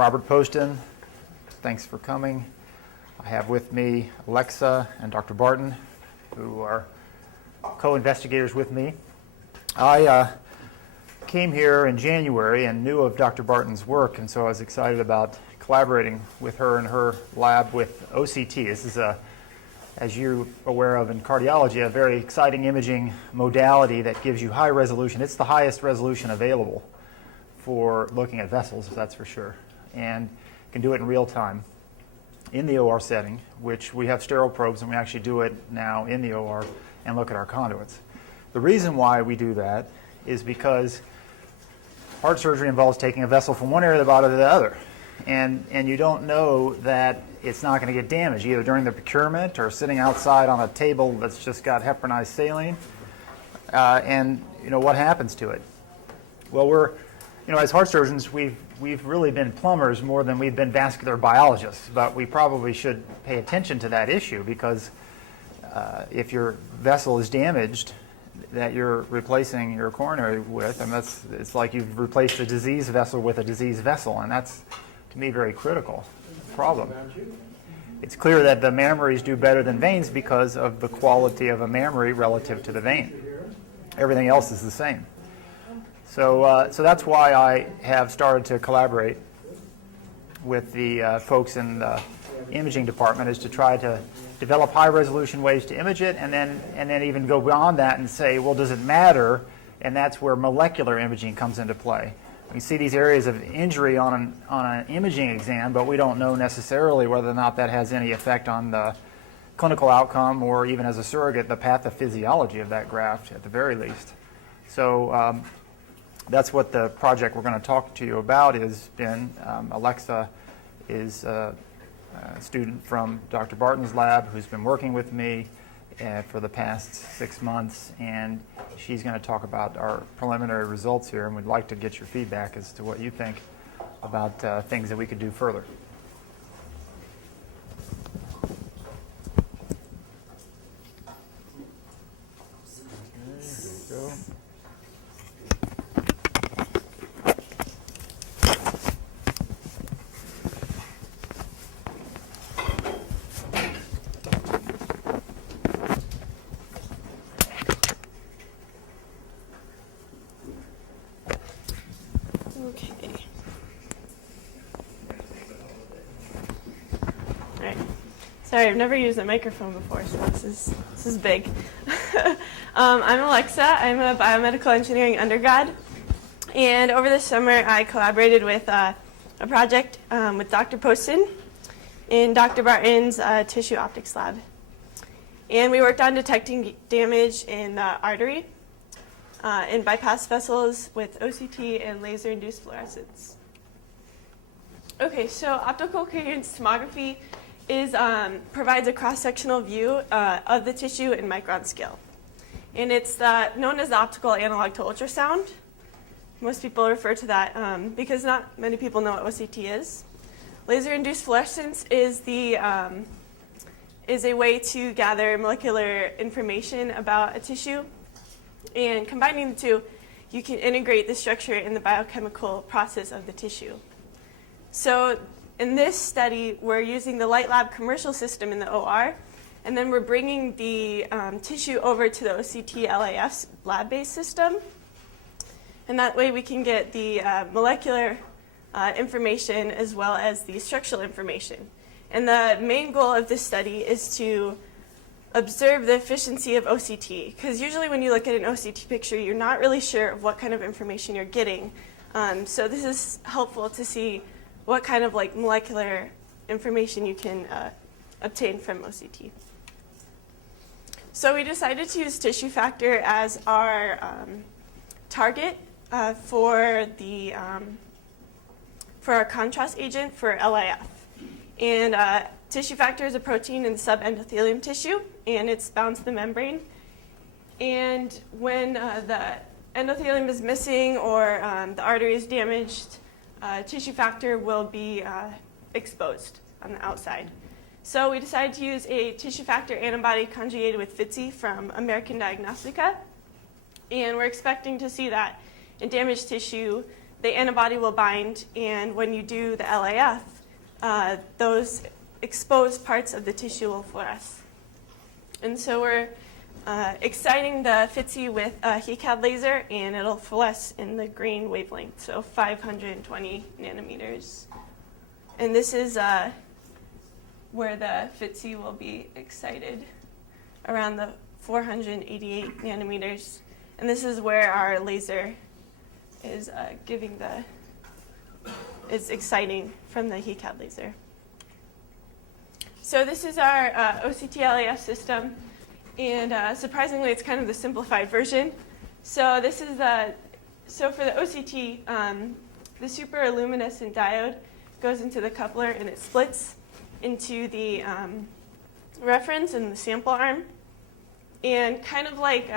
Robert Poston, thanks for coming. I have with me Alexa and Dr. Barton, who are co-investigators with me. I came here in January and knew of Dr. Barton's work, and so I was excited about collaborating with her and her lab with OCT. This is, as you're aware of in cardiology, a very exciting imaging modality that gives you high resolution. It's the highest resolution available for looking at vessels, that's for sure, and can do it in real time in the OR setting, which we have sterile probes, and we actually do it now in the OR and look at our conduits. The reason why we do that is because heart surgery involves taking a vessel from one area of the body to the other, and you don't know that it's not going to get damaged either during the procurement or sitting outside on a table that's just got heparinized saline, and what happens to it. Well, we're as heart surgeons, we've really been plumbers more than we've been vascular biologists, but we probably should pay attention to that issue because if your vessel is damaged that you're replacing your coronary with, and it's like you've replaced a diseased vessel with a diseased vessel, and that's, to me, very critical problem. It's clear that the mammaries do better than veins because of the quality of a mammary relative to the vein. Everything else is the same. So that's why I have started to collaborate with the folks in the imaging department, is to try to develop high-resolution ways to image it, and then even go beyond that and say, well, does it matter? And that's where molecular imaging comes into play. We see these areas of injury on an imaging exam, but we don't know necessarily whether or not that has any effect on the clinical outcome, or even as a surrogate, the pathophysiology of that graft at the very least. So that's what the project we're going to talk to you about has been. Alexa is a student from Dr. Barton's lab who's been working with me for the past 6 months, and she's going to talk about our preliminary results here, and we'd like to get your feedback as to what you think about things that we could do further. There we go. Sorry, I've never used a microphone before, so this is big. I'm Alexa. I'm a biomedical engineering undergrad, and over the summer I collaborated with a project with Dr. Poston in Dr. Barton's tissue optics lab. And we worked on detecting damage in the artery in bypass vessels with OCT and laser-induced fluorescence. Okay, so optical coherence tomography provides a cross-sectional view of the tissue in micron scale. And it's known as the optical analog to ultrasound. Most people refer to that because not many people know what OCT is. Laser-induced fluorescence is a way to gather molecular information about a tissue. And combining the two, you can integrate the structure in the biochemical process of the tissue. So in this study, we're using the Light Lab commercial system in the OR, and then we're bringing the tissue over to the OCT LAF's lab-based system. And that way we can get the molecular information as well as the structural information. And the main goal of this study is to observe the efficiency of OCT, because usually when you look at an OCT picture, you're not really sure of what kind of information you're getting. So this is helpful to see what kind of molecular information you can obtain from OCT. So we decided to use tissue factor as our target for our contrast agent for LIF. And tissue factor is a protein in subendothelium tissue, and it's bound to the membrane. And when the endothelium is missing or the artery is damaged, tissue factor will be exposed on the outside. So we decided to use a tissue factor antibody conjugated with FITC from American Diagnostica. And we're expecting to see that in damaged tissue, the antibody will bind, and when you do the LAF, those exposed parts of the tissue will fluoresce. And so we're exciting the FITC with a HECAD laser, and it'll fluoresce in the green wavelength, so 520 nanometers. And this is where the FITC will be excited, around the 488 nanometers. And this is where our laser is is exciting from the HECAD laser. So this is our OCT LAF system, and surprisingly, it's kind of the simplified version. So this is so for the OCT, the superluminescent diode goes into the coupler, and it splits into the reference and the sample arm. And kind of like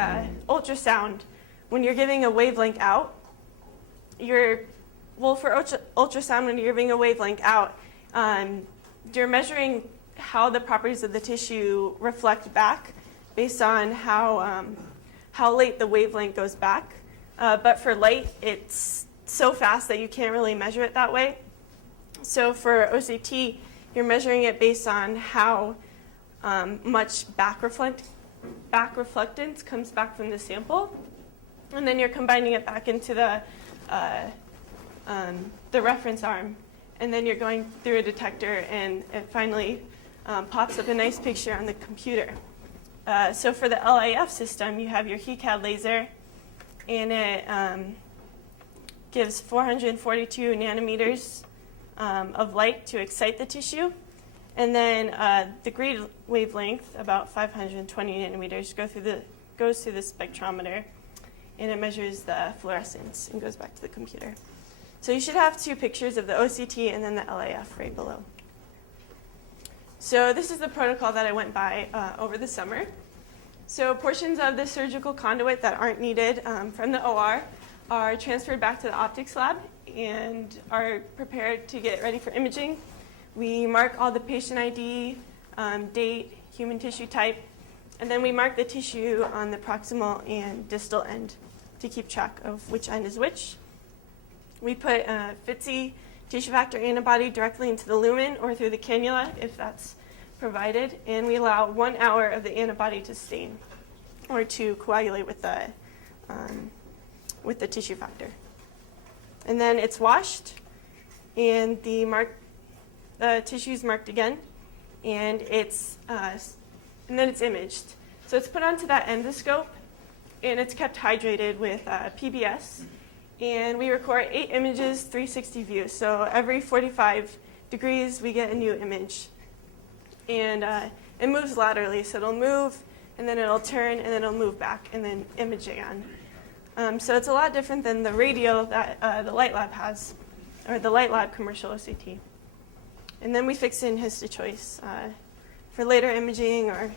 ultrasound, when you're giving a wavelength out, for ultrasound, when you're giving a wavelength out, you're measuring how the properties of the tissue reflect back based on how late the wavelength goes back. But for light, it's so fast that you can't really measure it that way. So for OCT, you're measuring it based on how much back reflectance comes back from the sample, and then you're combining it back into the reference arm, and then you're going through a detector, and it finally pops up a nice picture on the computer. So for the LAF system, you have your HECAD laser, and it gives 442 nanometers of light to excite the tissue. And then the green wavelength, about 520 nanometers, goes through the spectrometer, and it measures the fluorescence and goes back to the computer. So you should have two pictures of the OCT and then the LAF right below. So this is the protocol that I went by over the summer. So portions of the surgical conduit that aren't needed from the OR are transferred back to the optics lab and are prepared to get ready for imaging. We mark all the patient ID, date, human tissue type, and then we mark the tissue on the proximal and distal end to keep track of which end is which. We put FITC tissue factor antibody directly into the lumen or through the cannula if that's provided, and we allow 1 hour of the antibody to stain or to coagulate with the tissue factor. And then it's washed, and the tissue is marked again, and then it's imaged. So it's put onto that endoscope, and it's kept hydrated with PBS. And we record 8 images, 360 views. So every 45 degrees, we get a new image. And it moves laterally, so it'll move, and then it'll turn, and then it'll move back, and then image again. So it's a lot different than the radio that the Light Lab has, or the Light Lab commercial OCT. And then we fix in histochoice for later imaging, or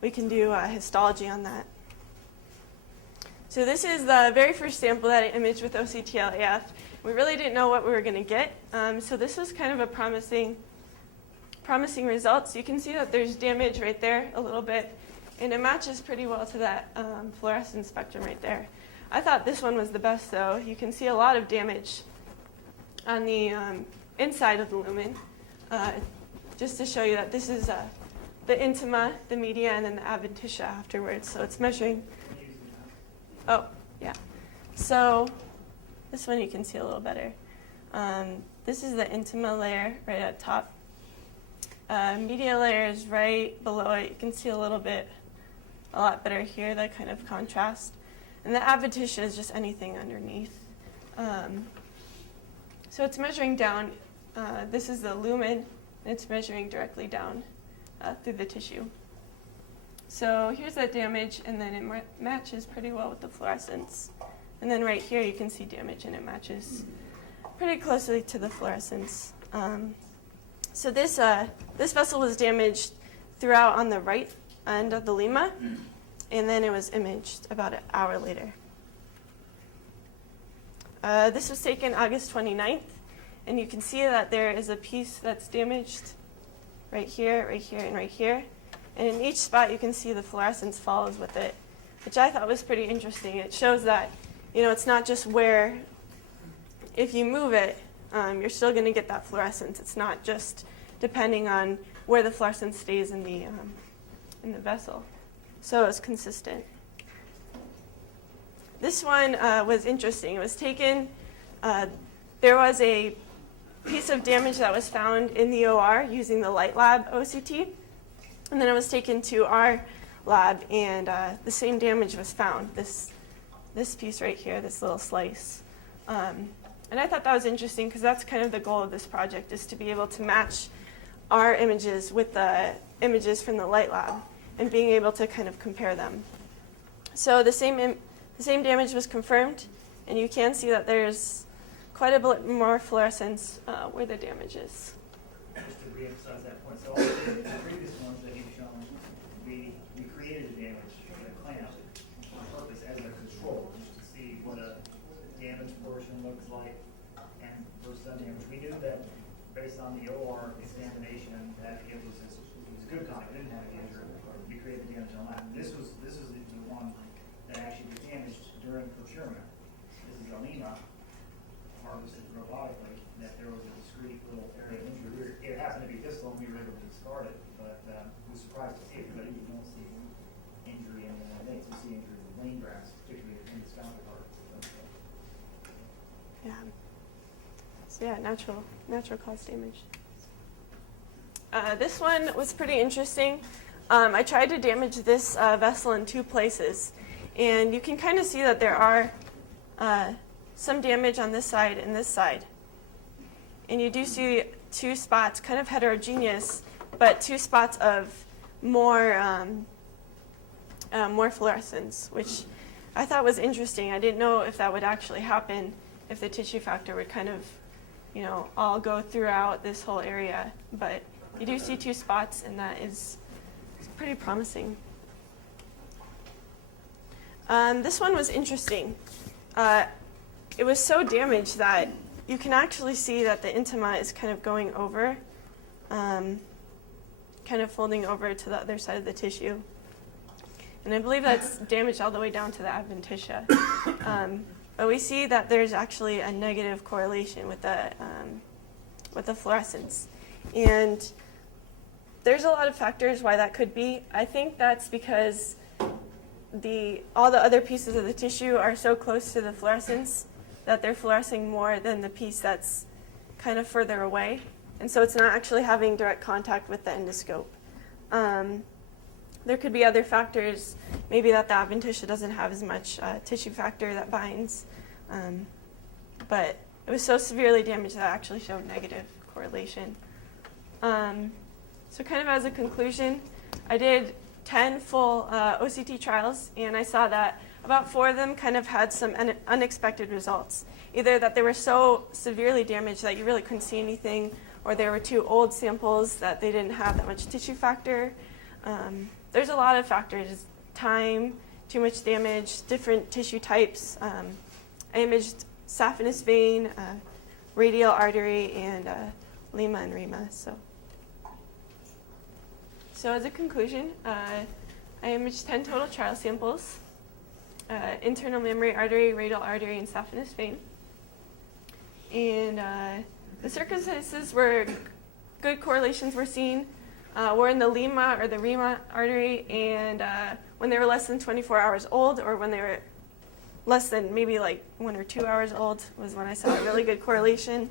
we can do histology on that. So this is the very first sample that I imaged with OCT LAF. We really didn't know what we were going to get. So this was kind of a promising results. You can see that there's damage right there a little bit, and it matches pretty well to that fluorescence spectrum right there. I thought this one was the best, though. You can see a lot of damage on the inside of the lumen, just to show you that this is the intima, the media, and then the adventitia afterwards. So it's measuring. Oh, yeah. So this one you can see a little better. This is the intima layer right at top. Media layer is right below it. You can see a lot better here, that kind of contrast. And the adventitia is just anything underneath. So it's measuring down. This is the lumen, and it's measuring directly down through the tissue. So here's that damage, and then it matches pretty well with the fluorescence. And then right here you can see damage, and it matches pretty closely to the fluorescence. So this vessel was damaged throughout on the right end of the lima, and then it was imaged about an hour later. This was taken August 29th, and you can see that there is a piece that's damaged right here, and right here. And in each spot, you can see the fluorescence follows with it, which I thought was pretty interesting. It shows that, it's not just where if you move it, you're still going to get that fluorescence. It's not just depending on where the fluorescence stays in the vessel. So it's consistent. This one was interesting. It was taken, there was a piece of damage that was found in the OR using the light lab OCT. And then it was taken to our lab, and the same damage was found, this piece right here, this little slice. And I thought that was interesting because that's kind of the goal of this project, is to be able to match our images with the images from the light lab and being able to kind of compare them. So the same damage was confirmed, and you can see that there's quite a bit more fluorescence where the damage is. Just to re-emphasize that point, so all the previous ones that you've shown, we created the damage in a clamp on purpose as a control, just to see what a damaged portion looks like and versus undamaged. We knew that based on the OR examination that it was good conduct, it didn't have any injury. We created the damage on that. And this is the one that actually was damaged during procurement. This is a Lima harvested robotically, that there was a discrete little area of injury. It happened to be distal, and we were able to discard it, but we were surprised to see it, but you don't see injury in the legs. You see injury in the lane grass, particularly in the scalp part. Yeah. So yeah, natural cause damage. This one was pretty interesting. I tried to damage this vessel in 2 places, and you can kind of see that there are some damage on this side and this side. And you do see 2 spots, kind of heterogeneous, but 2 spots of more fluorescence, which I thought was interesting. I didn't know if that would actually happen, if the tissue factor would kind of, all go throughout this whole area. But you do see 2 spots, and that is pretty promising. This one was interesting. It was so damaged that you can actually see that the intima is kind of going over, kind of folding over to the other side of the tissue. And I believe that's damaged all the way down to the adventitia. But we see that there's actually a negative correlation with the fluorescence. And there's a lot of factors why that could be. I think that's because all the other pieces of the tissue are so close to the fluorescence that they're fluorescing more than the piece that's kind of further away. And so it's not actually having direct contact with the endoscope. There could be other factors, maybe that the adventitia doesn't have as much tissue factor that binds. But it was so severely damaged that it actually showed negative correlation. So kind of as a conclusion, I did 10 full OCT trials, and I saw that about 4 of them kind of had some unexpected results. Either that they were so severely damaged that you really couldn't see anything, or they were too old samples that they didn't have that much tissue factor. There's a lot of factors: time, too much damage, different tissue types. I imaged saphenous vein, radial artery, and Lima and Rima. So as a conclusion, I imaged 10 total trial samples: internal mammary artery, radial artery, and saphenous vein. And the circumstances were good correlations were seen. Were in the Lima or the Rima artery, and when they were less than 24 hours old, or when they were less than maybe like 1 or 2 hours old, was when I saw a really good correlation.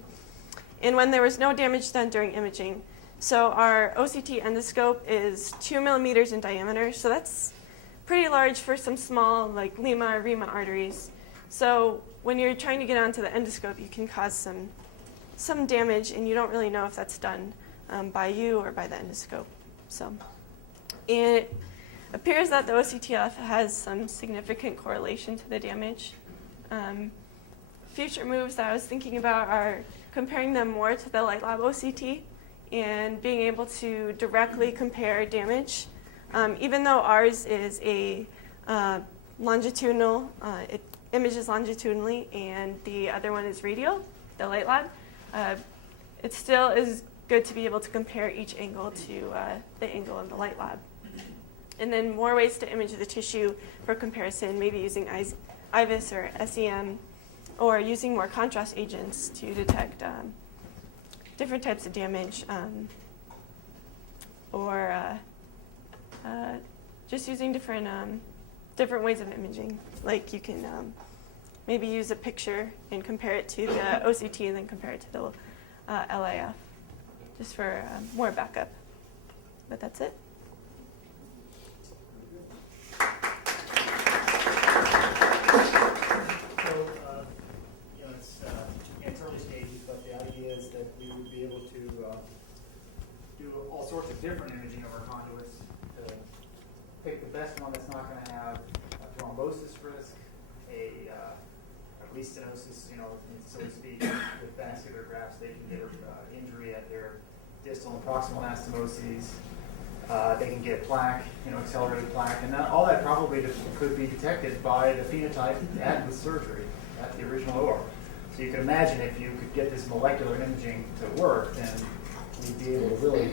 And when there was no damage done during imaging. So our OCT endoscope is 2 millimeters in diameter, so that's pretty large for some small like Lima or Rima arteries. So when you're trying to get onto the endoscope, you can cause some damage, and you don't really know if that's done by you or by the endoscope. So, and it appears that the OCTF has some significant correlation to the damage. Future moves that I was thinking about are comparing them more to the light lab OCT and being able to directly compare damage. Even though ours is a longitudinal, it images longitudinally, and the other one is radial, the light lab, it still is good to be able to compare each angle to the angle in the light lab. And then more ways to image the tissue for comparison, maybe using IVIS or SEM, or using more contrast agents to detect different types of damage, or just using different ways of imaging. Like you can maybe use a picture and compare it to the OCT and then compare it to the LIF, just for more backup. But that's it. It's early stages, but the idea is that we would be able to do all sorts of different imaging of our conduits to pick the best one that's not going to have a thrombosis risk, at least stenosis, so to speak. With vascular grafts, they can get injury at their distal and proximal anastomoses. They can get plaque, accelerated plaque, and all that probably could be detected by the phenotype at the surgery, at the original OR. So you can imagine if you could get this molecular imaging to work, then we'd be able to really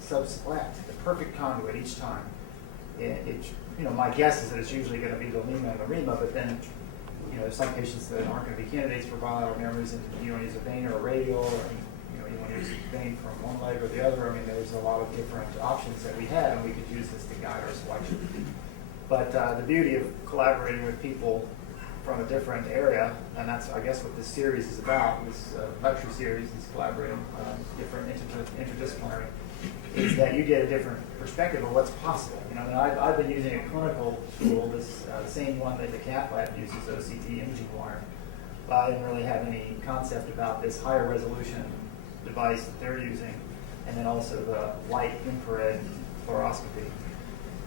select the perfect conduit each time. My guess is that it's usually going to be the lima and the rima, but then, there's some patients that aren't going to be candidates for bilateral memories, and you want to use a vein or a radial, or you want to use a vein from one leg or the other. I mean, there's a lot of different options that we had, and we could use this to guide our selection. But the beauty of collaborating with people from a different area, and that's, I guess, what this series is about, this lecture series is collaborating different interdisciplinary, is that you get a different perspective of what's possible. And I've been using a clinical tool, the same one that the cath lab uses, OCT imaging wire. But I didn't really have any concept about this higher resolution device that they're using, and then also the light infrared fluoroscopy.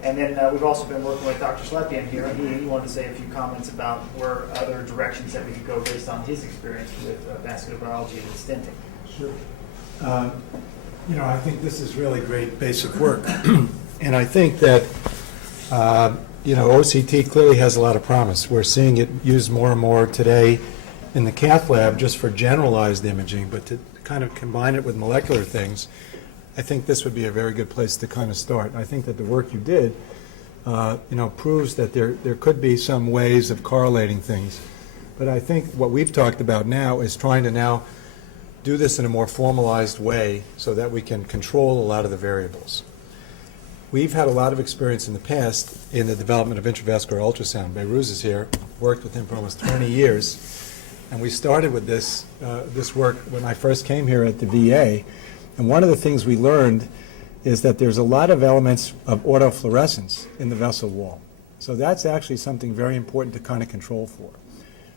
And then we've also been working with Dr. Slepian here, and he wanted to say a few comments about where other directions that we could go based on his experience with vascular biology and stenting. Sure. I think this is really great basic work. And I think that, OCT clearly has a lot of promise. We're seeing it used more and more today in the cath lab just for generalized imaging, but to kind of combine it with molecular things, I think this would be a very good place to kind of start. I think that the work you did, proves that there could be some ways of correlating things. But I think what we've talked about now is trying to now do this in a more formalized way so that we can control a lot of the variables. We've had a lot of experience in the past in the development of intravascular ultrasound. Behruz is here, worked with him for almost 20 years. And we started with this work when I first came here at the VA. And one of the things we learned is that there's a lot of elements of autofluorescence in the vessel wall. So that's actually something very important to kind of control for.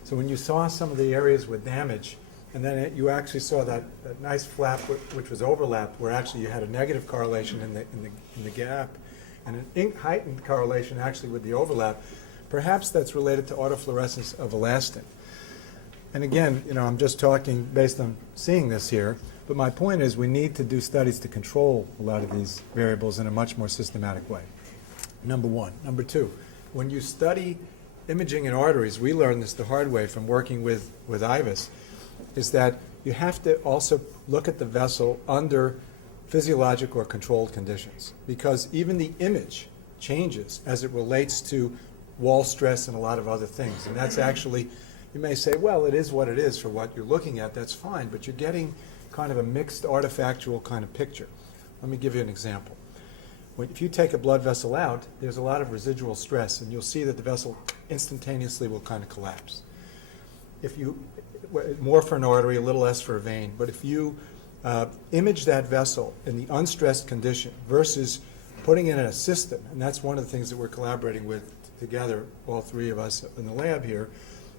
So when you saw some of the areas with damage, and then you actually saw that nice flap which was overlapped, where actually you had a negative correlation in the gap, and an heightened correlation actually with the overlap. Perhaps that's related to autofluorescence of elastin. And again, I'm just talking based on seeing this here, but my point is we need to do studies to control a lot of these variables in a much more systematic way. Number one. Number two, when you study imaging in arteries, we learned this the hard way from working with IVUS, is that you have to also look at the vessel under physiologic or controlled conditions, because even the image changes as it relates to wall stress and a lot of other things. And that's actually, you may say, well, it is what it is for what you're looking at, that's fine, but you're getting kind of a mixed artifactual kind of picture. Let me give you an example. If you take a blood vessel out, there's a lot of residual stress, and you'll see that the vessel instantaneously will kind of collapse. If you, more for an artery, a little less for a vein, but if you image that vessel in the unstressed condition versus putting it in a system, and that's one of the things that we're collaborating with together, all three of us in the lab here,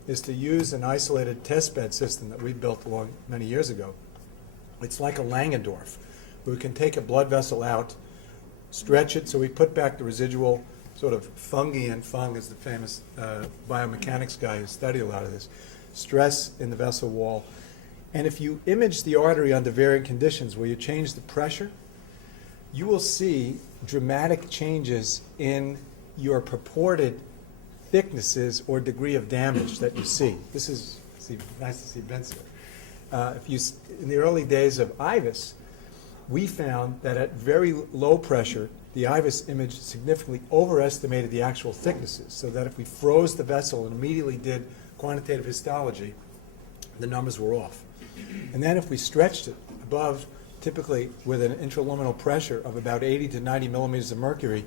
is to use an isolated testbed system that we built along many years ago. It's like a Langendorf. We can take a blood vessel out, stretch it, so we put back the residual sort of fungi, and Fung is the famous biomechanics guy who studied a lot of this, stress in the vessel wall. And if you image the artery under varying conditions where you change the pressure, you will see dramatic changes in your purported thicknesses or degree of damage that you see. This is nice to see Vince here. In the early days of IVUS, we found that at very low pressure, the IVUS image significantly overestimated the actual thicknesses, so that if we froze the vessel and immediately did quantitative histology, the numbers were off. And then if we stretched it above, typically with an intraluminal pressure of about 80 to 90 millimeters of mercury,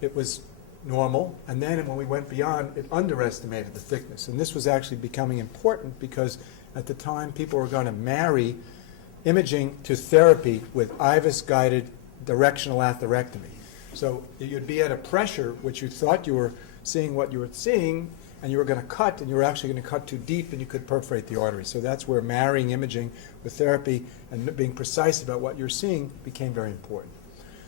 it was normal. And then when we went beyond, it underestimated the thickness. And this was actually becoming important because at the time people were going to marry imaging to therapy with IVUS-guided directional atherectomy. So you'd be at a pressure which you thought you were seeing what you were seeing, and you were going to cut, and you were actually going to cut too deep, and you could perforate the artery. So that's where marrying imaging with therapy and being precise about what you're seeing became very important.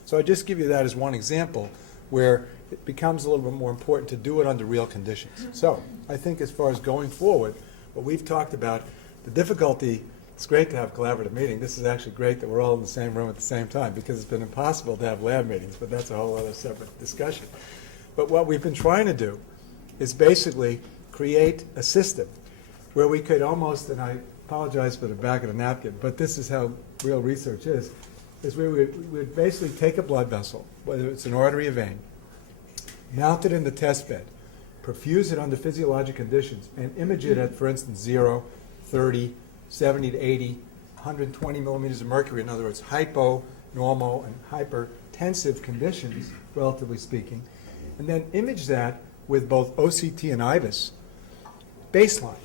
So I just give you that as one example where it becomes a little bit more important to do it under real conditions. So I think as far as going forward, what we've talked about, the difficulty, it's great to have a collaborative meeting. This is actually great that we're all in the same room at the same time because it's been impossible to have lab meetings, but that's a whole other separate discussion. But what we've been trying to do is basically create a system where we could almost, and I apologize for the back of the napkin, but this is how real research is we would basically take a blood vessel, whether it's an artery or vein, mount it in the test bed, perfuse it under physiologic conditions, and image it at, for instance, 0, 30, 70 to 80, 120 millimeters of mercury, in other words, hypo, normal, and hypertensive conditions, relatively speaking, and then image that with both OCT and IVUS baseline.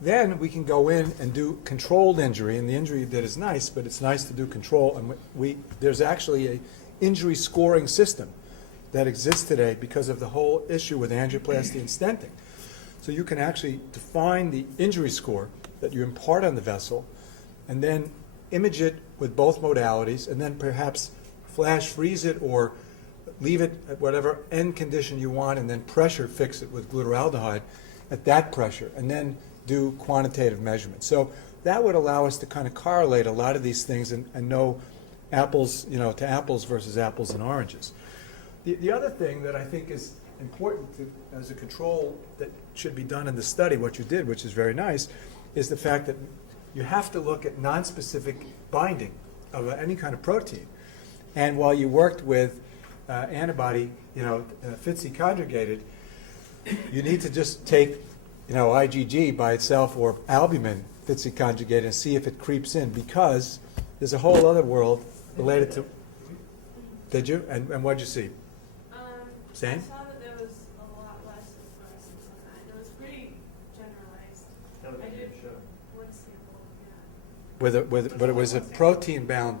Then we can go in and do controlled injury, and the injury that is nice, but it's nice to do control, and there's actually a injury scoring system that exists today because of the whole issue with angioplasty and stenting. So you can actually define the injury score that you impart on the vessel, and then image it with both modalities, and then perhaps flash freeze it or leave it at whatever end condition you want, and then pressure fix it with glutaraldehyde at that pressure, and then do quantitative measurements. So that would allow us to kind of correlate a lot of these things and know apples, to apples versus apples and oranges. The other thing that I think is important as a control that should be done in the study, what you did, which is very nice, is the fact that you have to look at nonspecific binding of any kind of protein. And while you worked with antibody, FTSE conjugated, you need to just take, IgG by itself or albumin FTSE conjugated and see if it creeps in, because there's a whole other world related to. Did you? And what did you see? Same? I saw that there was a lot less fluorescence on that. It was pretty generalized. I did one sample, yeah. But it was a protein-bound,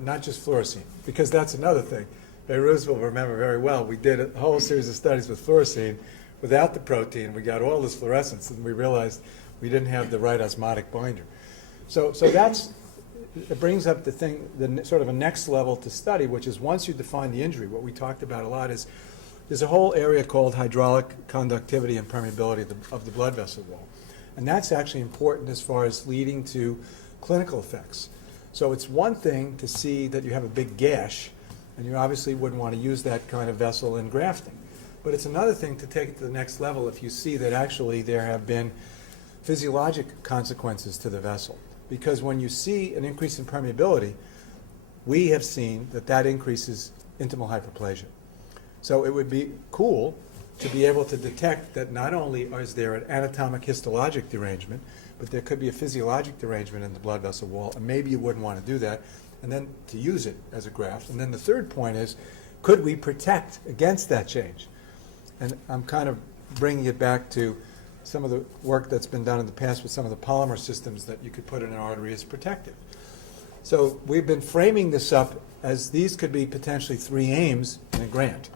not just fluorescein, because that's another thing. Beirut will remember very well. We did a whole series of studies with fluorescein without the protein. We got all this fluorescence, and we realized we didn't have the right osmotic binder. So it brings up the sort of a next level to study, which is once you define the injury, what we talked about a lot is there's a whole area called hydraulic conductivity and permeability of the blood vessel wall. And that's actually important as far as leading to clinical effects. So it's one thing to see that you have a big gash, and you obviously wouldn't want to use that kind of vessel in grafting. But it's another thing to take it to the next level if you see that actually there have been physiologic consequences to the vessel. Because when you see an increase in permeability, we have seen that increases intimal hyperplasia. So it would be cool to be able to detect that not only is there an anatomic histologic derangement, but there could be a physiologic derangement in the blood vessel wall, and maybe you wouldn't want to do that, and then to use it as a graft. And then the third point is, could we protect against that change? And I'm kind of bringing it back to some of the work that's been done in the past with some of the polymer systems that you could put in an artery as protective. So we've been framing this up as these could be potentially three aims in a grant.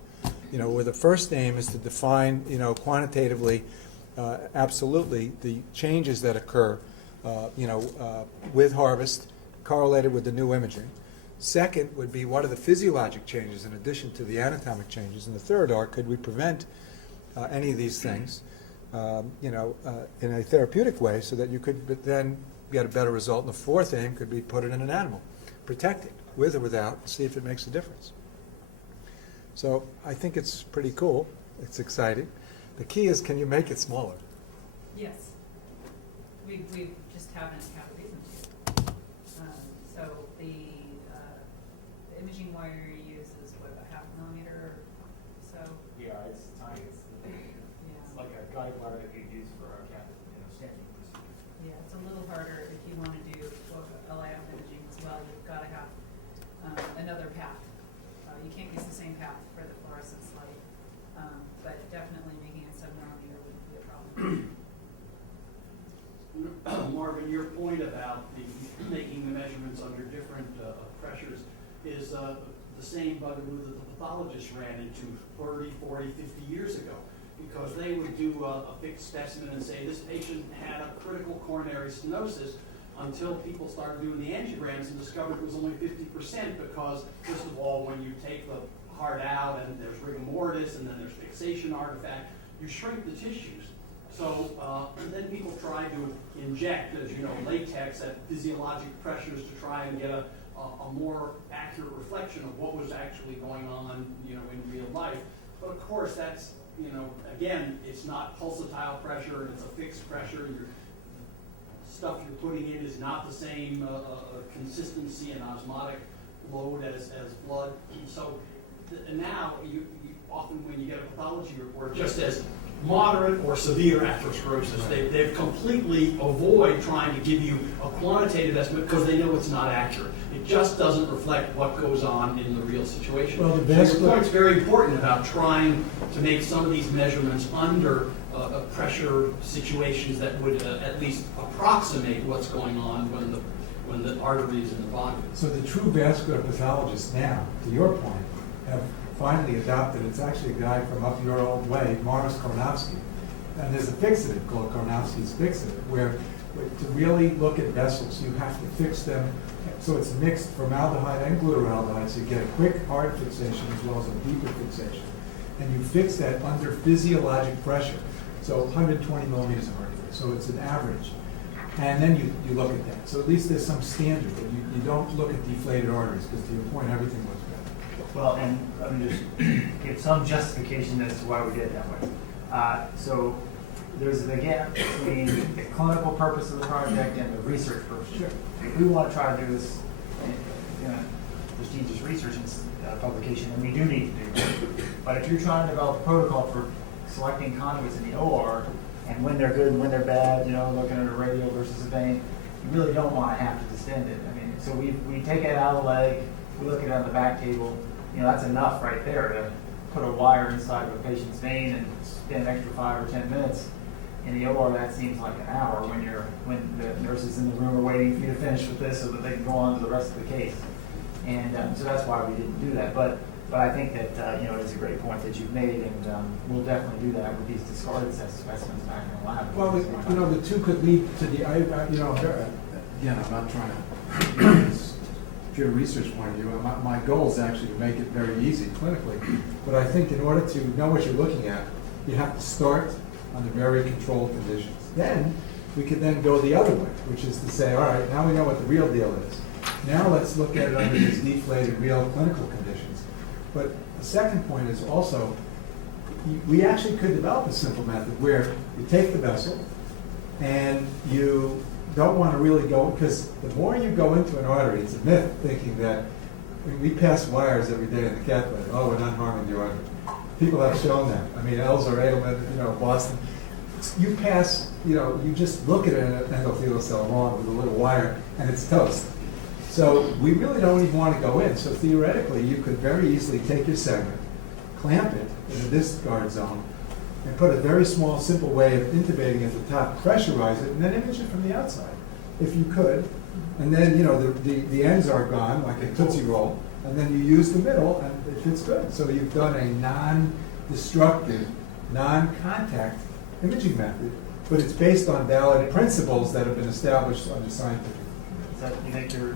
Where the first aim is to define, quantitatively, absolutely, the changes that occur, with harvest correlated with the new imaging. Second would be what are the physiologic changes in addition to the anatomic changes. And the third are, could we prevent any of these things, in a therapeutic way so that you could then get a better result. And the fourth aim could be put it in an animal, protect it with or without, see if it makes a difference. So I think it's pretty cool. It's exciting. The key is, can you make it smaller? Yes. We just haven't had a reason to. So the imaging wire you use is what, about 0.5 millimeter or so? Yeah, it's tiny. It's like a guide wire that we use for our stenting procedure. Yeah, it's a little harder if you want to do LIF imaging as well. You've got to have another path. You can't use the same path for the fluorescence light, but definitely making it 7 nanometer wouldn't be a problem. Marvin, your point about making the measurements under different pressures is the same bugaboo that the pathologists ran into 30, 40, 50 years ago, because they would do a fixed specimen and say this patient had a critical coronary stenosis, until people started doing the angiograms and discovered it was only 50%, because, first of all, when you take the heart out and there's rigor mortis and then there's fixation artifact, you shrink the tissues. So then people try to inject, as you know, latex at physiologic pressures to try and get a more accurate reflection of what was actually going on, you know, in real life. But of course, that's, you know, again, it's not pulsatile pressure, it's a fixed pressure. Stuff you're putting in is not the same consistency and osmotic load as blood. So now, you often when you get a pathology report, just as moderate or severe atherosclerosis, they've completely avoid trying to give you a quantitative estimate because they know it's not accurate. It just doesn't reflect what goes on in the real situation. Well, so your point's very important about trying to make some of these measurements under pressure situations that would at least approximate what's going on when the artery is in the body. So the true vascular pathologists now, to your point, have finally adopted, it's actually a guy from up your old way, Morris Kornowski. And there's a fixative called Kornowski's fixative, where to really look at vessels, you have to fix them so it's mixed formaldehyde and glutaraldehyde, so you get a quick hard fixation as well as a deeper fixation. And you fix that under physiologic pressure, so 120 millimeters of mercury, so it's an average. And then you look at that. So at least there's some standard, but you don't look at deflated arteries, because to your point, everything looks better. Well, and let me just give some justification as to why we did it that way. So there's a gap between the clinical purpose of the project and the research purpose. Sure. If we want to try to do this in a prestigious research publication, then we do need to do that. But if you're trying to develop a protocol for selecting conduits in the OR, and when they're good and when they're bad, you know, looking at a radial versus a vein, you really don't want to have to distend it. I mean, so we take it out of the leg, we look at it on the back table, you know, that's enough right there to put a wire inside of a patient's vein and spend an extra 5 or 10 minutes. In the OR, that seems like an hour when the nurses in the room are waiting for you to finish with this so that they can go on to the rest of the case. And so that's why we didn't do that. But I think that you know, it's a great point that you've made, and we'll definitely do that with these discarded specimens back in the lab. Well, you know, the two could lead to the, you know, again, I'm not trying to, you know, this pure research point of view. My goal is actually to make it very easy clinically. But I think in order to know what you're looking at, you have to start under very controlled conditions. Then we could then go the other way, which is to say, all right, now we know what the real deal is. Now let's look at it under these deflated real clinical conditions. But the second point is also, we actually could develop a simple method where you take the vessel and you don't want to really go, because the more you go into an artery, it's a myth thinking that, I mean, we pass wires every day in the cath lab. Oh, we're not harming the artery. People have shown that. I mean, Elzer, Edelman, you know, Boston. You pass, you know, you just look at an endothelial cell along with a little wire, and it's toast. So we really don't even want to go in. So theoretically, you could very easily take your segment, clamp it in a discard zone, and put a very small, simple way of intubating at the top, pressurize it, and then image it from the outside, if you could. And then, you know, the ends are gone, like a Tootsie Roll, and then you use the middle, and it fits good. So you've done a non-destructive, non-contact imaging method, but it's based on valid principles that have been established under scientific. So you think your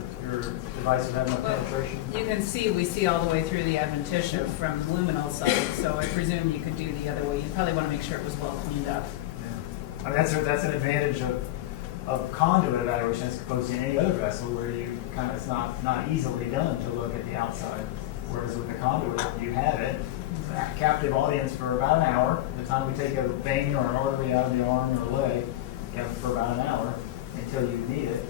device would have enough penetration? You can see, we see all the way through the adventitia from the luminal side, so I presume you could do the other way. You probably want to make sure it was well cleaned up. Yeah. I mean, that's an advantage of conduit evaluation as opposed to any other vessel where you kind of, it's not easily done to look at the outside. Whereas with the conduit, you have it. It's a captive audience for about an hour. The time we take a vein or an artery out of the arm or leg, you have it for about an hour until you need it.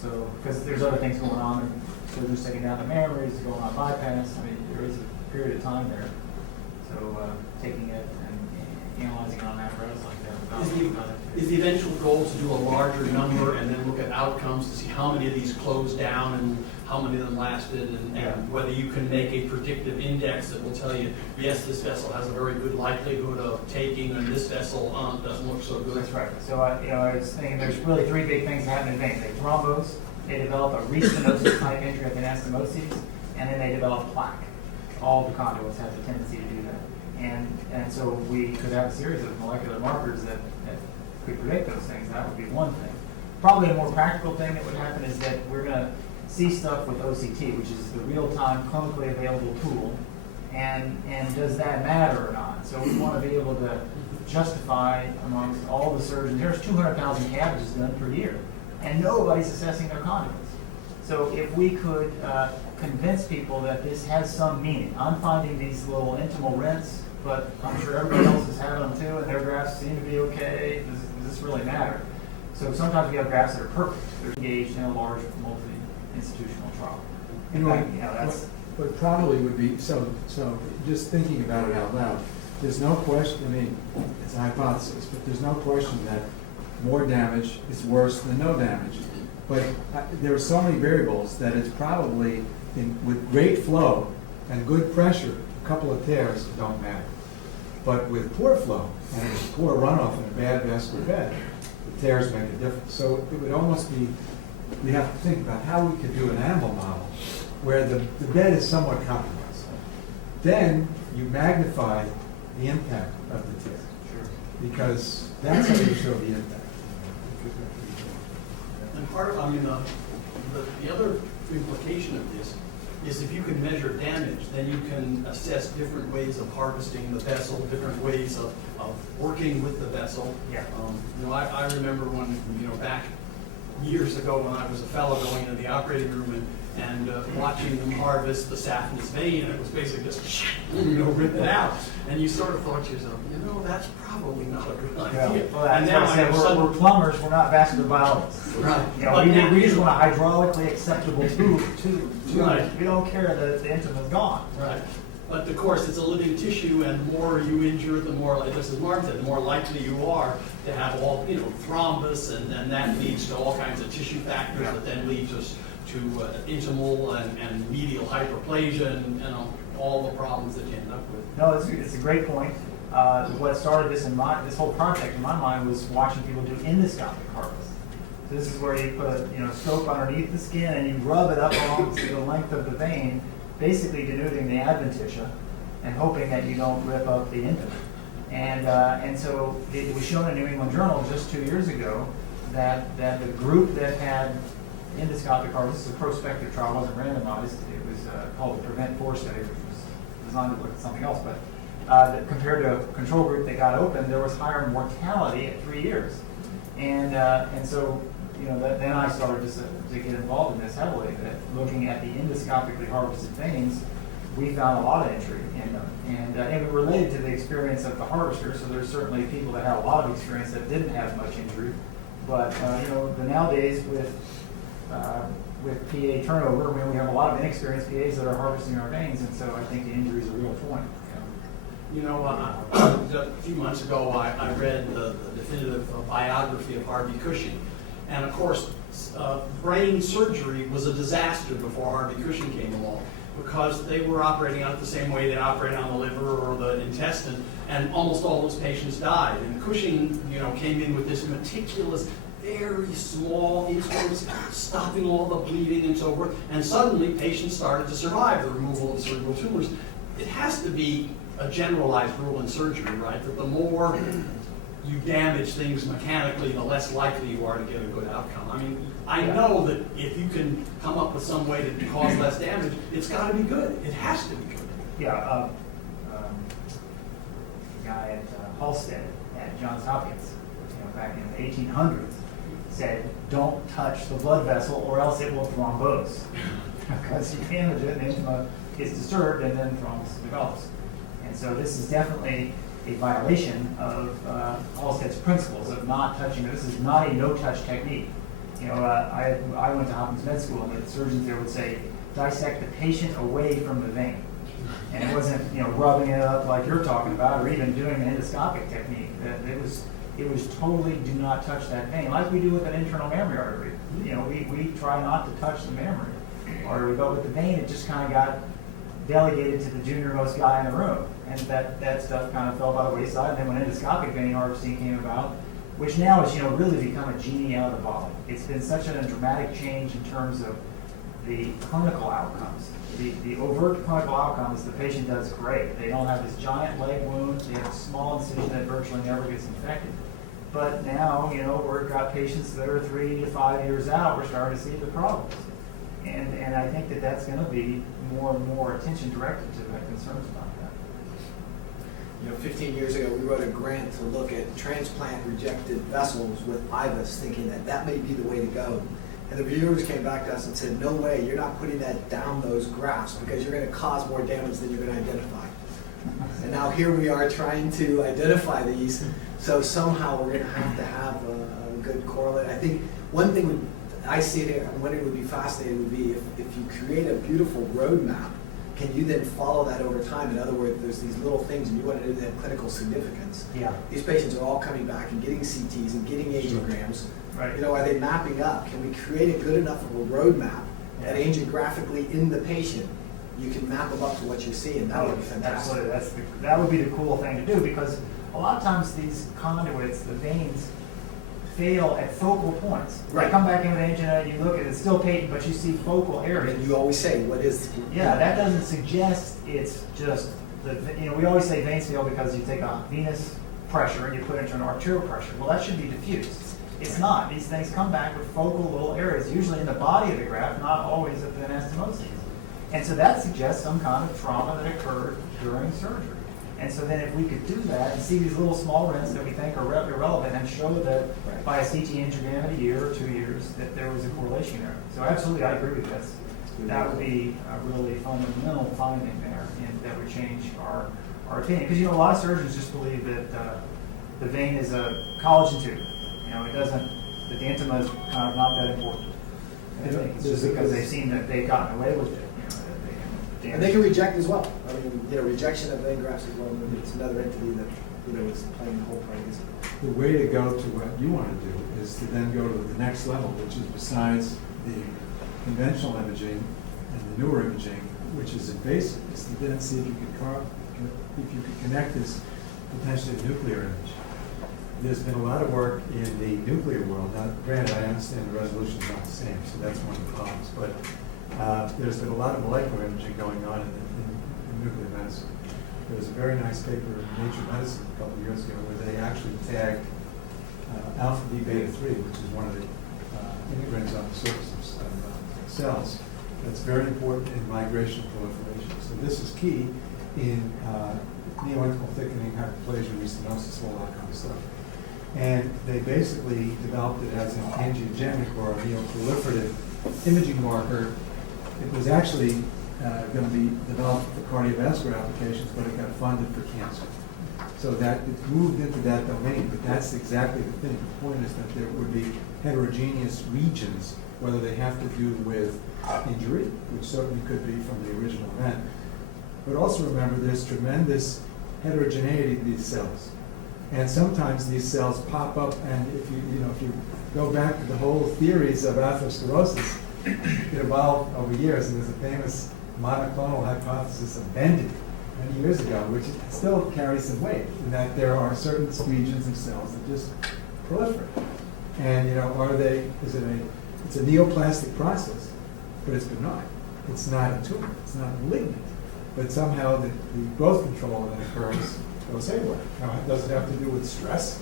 So, because there's other things going on, surgeons taking down the memories, going on bypass. I mean, there is a period of time there. So, taking it and analyzing generalizing on apparatus like that Is without is the eventual goal to do a larger number and then look at outcomes to see how many of these closed down and how many of them lasted, and whether you can make a predictive index that will tell you, yes, this vessel has a very good likelihood of taking, and this vessel doesn't look so good? That's right. So, I was thinking there's really three big things that happen in veins. They thrombose, they develop a restenosis type injury of anastomoses, and then they develop plaque. All the conduits have the tendency to do that. And so we could have a series of molecular markers that could predict those things. That would be one thing. Probably a more practical thing that would happen is that we're going to see stuff with OCT, which is the real-time clinically available tool, and does that matter or not? So we want to be able to justify amongst all the surgeons. There's 200,000 CABGs done per year, and nobody's assessing their conduits. So if we could convince people that this has some meaning. I'm finding these little intimal rents, but I'm sure everybody else is having them too, and their graphs seem to be okay. Does this really matter? So sometimes we have graphs that are perfect. They're engaged in a large multi-institutional trial. In fact, that's... What probably would be, so just thinking about it out loud, there's no question, I mean, it's a hypothesis, but there's no question that more damage is worse than no damage. But there are so many variables that it's probably, with great flow and good pressure, a couple of tears don't matter. But with poor flow and poor runoff in a bad vascular bed, the tears make a difference. So it would almost be, we have to think about how we could do an animal model where the bed is somewhat compromised. Then you magnify the impact of the tear. Sure. Because that's how you show the impact. And part of, the other implication of this is if you can measure damage, then you can assess different ways of harvesting the vessel, different ways of working with the vessel. Yeah. I remember when, back years ago when I was a fellow going into the operating room and watching them harvest the saphenous vein, and it was basically just, rip it out. And you sort of thought to yourself, that's probably not a good idea. Well, and now I have we're plumbers, we're not vascular biologists. Right. We just want a hydraulically acceptable tube. Right. We don't care that the intim is gone. Right. But of course, it's a living tissue, and the more you injure, the more, just as Mark said, the more likely you are to have all, thrombus, and then that leads to all kinds of tissue factors that then lead us to intimal and medial hyperplasia, and all the problems that you end up with. No, it's a great point. What started this whole project in my mind was watching people do endoscopic harvest. So this is where you put a scope underneath the skin and you rub it up along the length of the vein, basically denuding the adventitia and hoping that you don't rip up the intim. And so it was shown in New England Journal just 2 years ago that the group that had endoscopic harvest, this is a prospective trial, wasn't randomized. It was called the Prevent 4 study, which was designed to look at something else. But compared to a control group that got open, there was higher mortality at 3 years. And so, then I started to get involved in this heavily, that looking at the endoscopically harvested veins, we found a lot of injury in them. And it related to the experience of the harvester, so there's certainly people that had a lot of experience that didn't have much injury. But, nowadays with PA turnover, we have a lot of inexperienced PAs that are harvesting our veins, and so I think the injury is a real point. A few months ago, I read the definitive biography of Harvey Cushing. And of course, brain surgery was a disaster before Harvey Cushing came along, because they were operating on it the same way they operate on the liver or the intestine, and almost all those patients died. And Cushing, came in with this meticulous, very small instruments, stopping all the bleeding and so forth, and suddenly patients started to survive the removal of cerebral tumors. It has to be a generalized rule in surgery, right? That the more you damage things mechanically, the less likely you are to get a good outcome. I know that if you can come up with some way to cause less damage, it's got to be good. It has to be good. Yeah, a guy at Halstead at Johns Hopkins, back in the 1800s, said, "Don't touch the blood vessel, or else it will thrombose," because you damage it, and intima gets disturbed, and then thrombus develops. And so this is definitely a violation of Halstead's principles of not touching. This is not a no-touch technique. I went to Hopkins Med School, and the surgeons there would say, dissect the patient away from the vein. And it wasn't, rubbing it up like you're talking about, or even doing an endoscopic technique. That it was totally do not touch that vein, like we do with an internal mammary artery. We try not to touch the mammary artery, but with the vein, it just kind of got delegated to the junior-most guy in the room. And that stuff kind of fell by the wayside. And then when endoscopic vein harvesting came about, which now has, really become a genie out of the bottle. It's been such a dramatic change in terms of the clinical outcomes. The overt clinical outcome is the patient does great. They don't have this giant leg wound. They have a small incision that virtually never gets infected. But now, we've got patients that are 3 to 5 years out. We're starting to see the problems. And I think that's going to be more and more attention directed to the concerns about that. 15 years ago, we wrote a grant to look at transplant-rejected vessels with IVUS, thinking that may be the way to go. And the reviewers came back to us and said, no way, you're not putting that down those grafts because you're going to cause more damage than you're going to identify. And now here we are trying to identify these, so somehow we're going to have a good correlate. I think one thing I see it, and what it would be fascinating would be if you create a beautiful roadmap, can you then follow that over time? In other words, there's these little things and you want to do that have clinical significance. Yeah. These patients are all coming back and getting CTs and getting angiograms. Right. Are they mapping up? Can we create a good enough of a roadmap that angiographically in the patient, you can map them up to what you're seeing? That would be fantastic. Absolutely. that would be the cool thing to do, because a lot of times these conduits, the veins, fail at focal points. Right. They come back in with angina, you look at it, it's still patent, but you see focal areas. And you always say, what is... Yeah, that doesn't suggest it's just, we always say veins fail because you take a venous pressure and you put it into an arterial pressure. Well, that should be diffused. It's not. These things come back with focal little areas, usually in the body of the graft, not always at the anastomoses. And so that suggests some kind of trauma that occurred during surgery. And so then if we could do that and see these little small rents that we think are irrelevant and show that by a CT angiogram in a year or 2 years that there was a correlation there. So absolutely, I agree with this. That would be a really fundamental finding there, and that would change our opinion. Because, a lot of surgeons just believe that the vein is a collagen tube. It doesn't, that the intima is kind of not that important. I think it's just because they've seen that they've gotten away with it. And they can reject as well. I mean, rejection of vein grafts as well. It's another entity that, is playing the whole part of this. The way to go to what you want to do is to then go to the next level, which is besides the conventional imaging and the newer imaging, which is invasive, is to then see if you could connect this potentially to nuclear image. There's been a lot of work in the nuclear world. Now, granted, I understand the resolution is not the same, so that's one of the problems. But there's been a lot of molecular imaging going on in nuclear medicine. There was a very nice paper in Nature Medicine a couple of years ago where they actually tagged alpha D beta 3, which is one of the integrins on the surface of cells. That's very important in migration proliferation. So this is key in neointimal thickening, hyperplasia, restenosis, all that kind of stuff. And they basically developed it as an angiogenic or a neoproliferative imaging marker. It was actually going to be developed for cardiovascular applications, but it got funded for cancer. So that it moved into that domain, but that's exactly the thing. The point is that there would be heterogeneous regions, whether they have to do with injury, which certainly could be from the original event, but also remember there's tremendous heterogeneity to these cells. And sometimes these cells pop up, and if you go back to the whole theories of atherosclerosis, it evolved over years, and there's a famous monoclonal hypothesis of Bendy many years ago, which still carries some weight, in that there are certain regions of cells that just proliferate. And it's a neoplastic process, but it's benign. It's not a tumor, it's not malignant. But somehow the growth control that occurs goes haywire. Now, does it have to do with stress?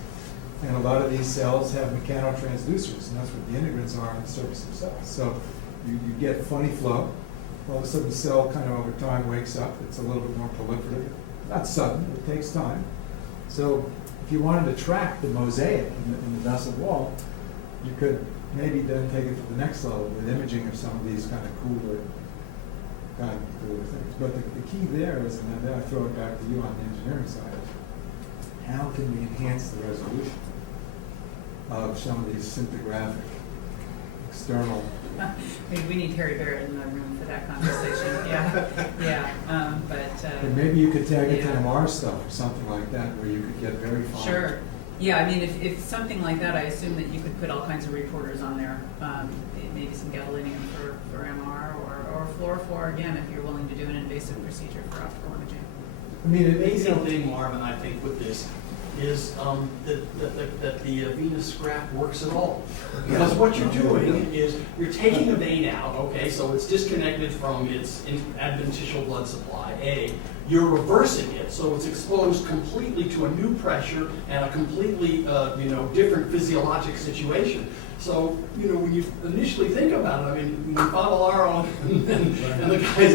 And a lot of these cells have mechanotransducers, and that's what the integrins are on the surface of cells. So you get funny flow. All of a sudden the cell kind of over time wakes up. It's a little bit more proliferative. Not sudden, it takes time. So if you wanted to track the mosaic in the vessel wall, you could maybe then take it to the next level with imaging of some of these kind of cooler things. But the key there is, and then I throw it back to you on the engineering side, how can we enhance the resolution of some of these scintigraphic external We need Harry Barrett in the room for that conversation, yeah, And maybe you could tag it to yeah. MR stuff or something like that, where you could get very fine. Sure. Yeah, I mean, if something like that, I assume that you could put all kinds of reporters on there. Maybe some gadolinium for MR or fluorophore, again, if you're willing to do an invasive procedure for optical imaging. I mean, The amazing thing, Marvin, I think, with this is that the venous graft works at all. Because what you're doing is you're taking a vein out, okay, so it's disconnected from its adventitial blood supply, A. You're reversing it, so it's exposed completely to a new pressure and a completely, different physiologic situation. So, when you initially think about it, I mean, when Favalaro and the guys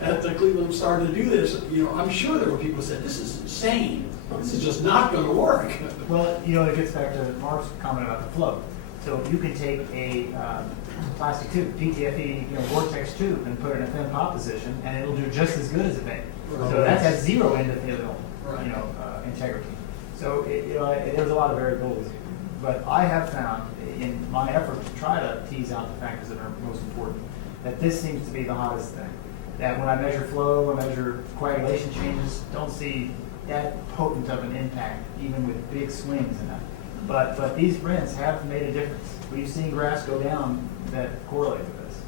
at the Cleveland started to do this, I'm sure there were people who said, this is insane. This is just not going to work. Well, it gets back to Mark's comment about the flow. So you can take a plastic tube, PTFE, vortex tube, and put it in a thin pot position, and it'll do just as good as a vein. So that has zero endothelial, integrity. So there's a lot of variabilities. But I have found, in my effort to try to tease out the factors that are most important, that this seems to be the hottest thing. That when I measure flow, I measure coagulation changes, don't see that potent of an impact, even with big swings in that. But these rinse have made a difference. We've seen graphs go down that correlate with this.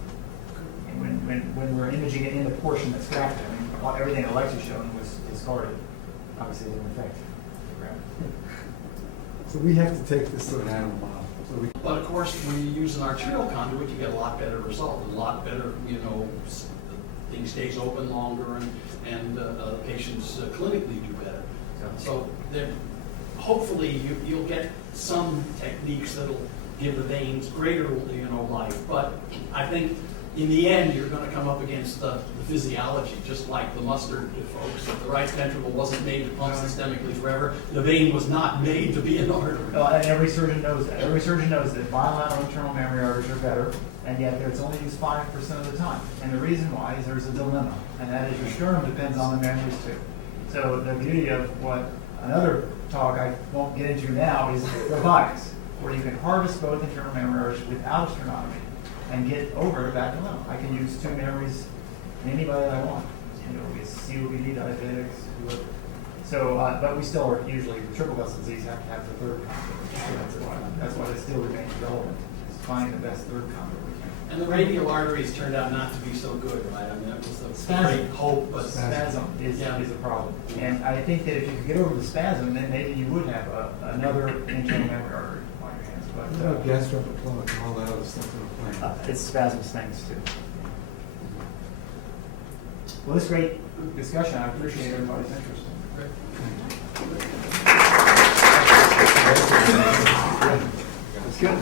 And when we're imaging it in the portion that's grafted, everything Alexa's shown was discarded. Obviously, it didn't affect the graft. So we have to take this to an animal model. So we, But of course, when you use an arterial conduit, you get a lot better result, a lot better, thing stays open longer and patients clinically do better. So hopefully you'll get some techniques that'll give the veins greater, life. But I think in the end, you're going to come up against the physiology, just like the mustard folks. If the right ventricle wasn't made to pump systemically forever, the vein was not made to be an artery. And every surgeon knows that. Every surgeon knows that bilateral internal mammary arteries are better, and yet it's only used 5% of the time. And the reason why is there's a dilemma, and that is your sternum depends on the mammaries too. So the beauty of what another talk I won't get into now is robotics, where you can harvest both internal mammary arteries without a sternotomy and get over that dilemma. I can use two mammaries in anybody that I want. It's COPD, diabetics, whoever. So, but we still are usually, with triple vessel disease, have to have the third conduit. So that's why it still remains relevant, is finding the best third conduit we can. And the radial arteries turned out not to be so good, right? I mean, that was the Spasm. great hope, but Spasm is a problem. And I think that if you could get over the spasm, then maybe you would have another internal mammary artery on your hands. But gastroepiploic and all that other stuff in the plan. it's spasms things too. Well, this is great discussion. I appreciate everybody's interest. That's good.